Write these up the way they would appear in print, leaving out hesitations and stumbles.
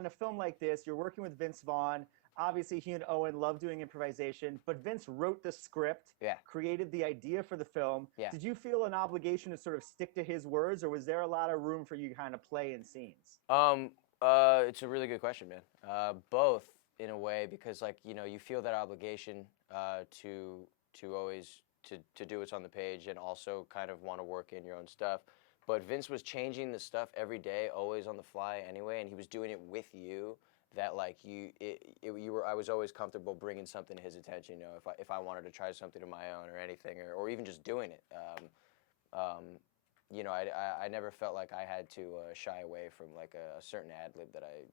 on a film like this, you're working with Vince Vaughn. Obviously, he and Owen love doing improvisation, but Vince wrote the script, created the idea for the film. Did you feel an obligation to sort of stick to his words, or was there a lot of room for you to kind of play in scenes? It's a really good question, man. Both, in a way, because like, you know, you feel that obligation to always to do what's on the page and also kind of want to work in your own stuff. But Vince was changing the stuff every day, always on the fly anyway, and he was doing it with you. That like I was always comfortable bringing something to his attention. You know, if I wanted to try something of my own or anything, or even just doing it. You know, I never felt like I had to shy away from like a certain ad lib that I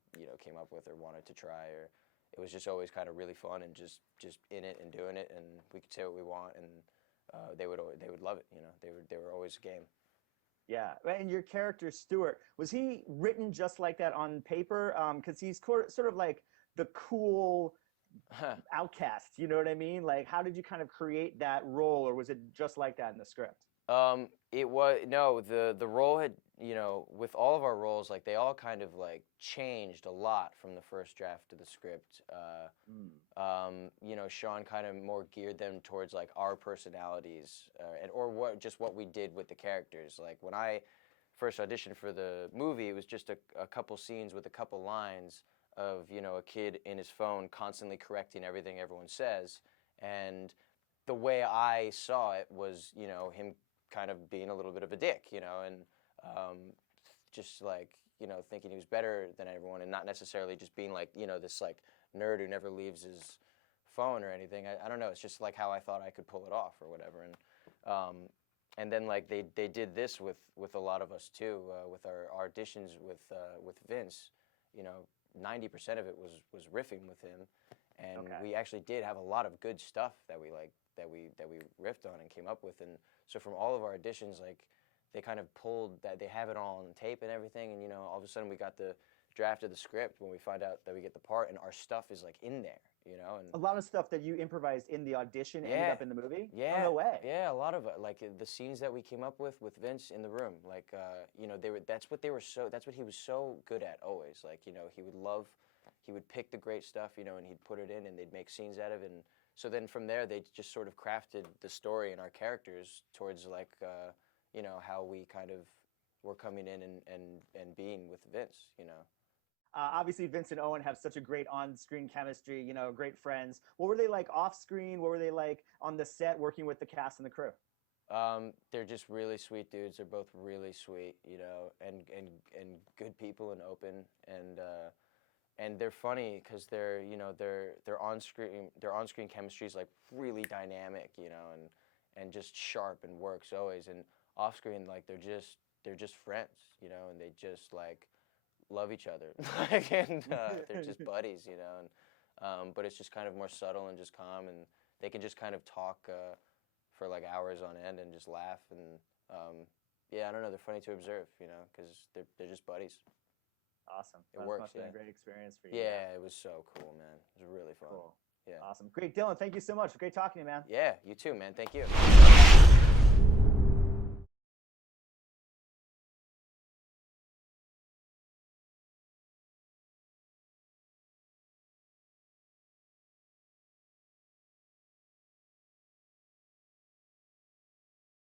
came up with or wanted to try. Or it was just always kind of really fun and just in it and doing it, and we could say what we want, and they would love it. You know, they were always game. Yeah, and your character, Stuart, was he written just like that on paper? Because he's sort of like the cool outcast, you know what I mean? Like, how did you kind of create that role, or was it just like that in the script? It was, no, the role had, you know, with all of our roles, like, they all kind of, like, changed a lot from the first draft to the script. You know, Sean kind of more geared them towards, like, our personalities, or what we did with the characters. Like, when I first auditioned for the movie, it was just a couple scenes with a couple lines of, you know, a kid in his phone constantly correcting everything everyone says. And the way I saw it was, you know, him kind of being a little bit of a dick, you know, and just like, you know, thinking he was better than everyone, and not necessarily just being like, you know, this like nerd who never leaves his phone or anything. I don't know. It's just like how I thought I could pull it off or whatever. And then like they did this with a lot of us too, with our auditions with Vince. You know, 90% of it was riffing with him, and we actually did have a lot of good stuff that we riffed on and came up with. And so from all of our auditions, like, they kind of pulled that, they have it all on tape and everything, and, you know, all of a sudden we got the draft of the script when we find out that we get the part, and our stuff is like in there, you know. And a lot of stuff that you improvised in the audition ended up in the movie? Yeah. Oh, no way. Yeah, a lot of it. Like, the scenes that we came up with Vince in the room, like, you know, that's what he was so good at always. Like, you know, he would pick the great stuff, you know, and he'd put it in, and they'd make scenes out of it. And so then from there, they just sort of crafted the story and our characters towards, like, you know, how we kind of were coming in and being with Vince, you know. Obviously, Vince and Owen have such a great on-screen chemistry, you know, great friends. What were they like off-screen? What were they like on the set working with the cast and the crew? They're just really sweet dudes. They're both really sweet, you know, and good people and open, and they're funny because they're, you know, their on-screen chemistry is like really dynamic, you know, and just sharp and works always. And off-screen, like, they're just friends, you know, and they just like love each other, like, and they're just buddies, you know. And but it's just kind of more subtle and just calm, and they can just kind of talk for like hours on end and just laugh. And yeah, I don't know, they're funny to observe, you know, because they're just buddies. Awesome. It works. Must have been a great experience for you. Yeah, it was so cool, man. It was really fun. Cool. Yeah. Awesome. Great, Dylan. Thank you so much. Great talking to you, man. Yeah, you too, man. Thank you.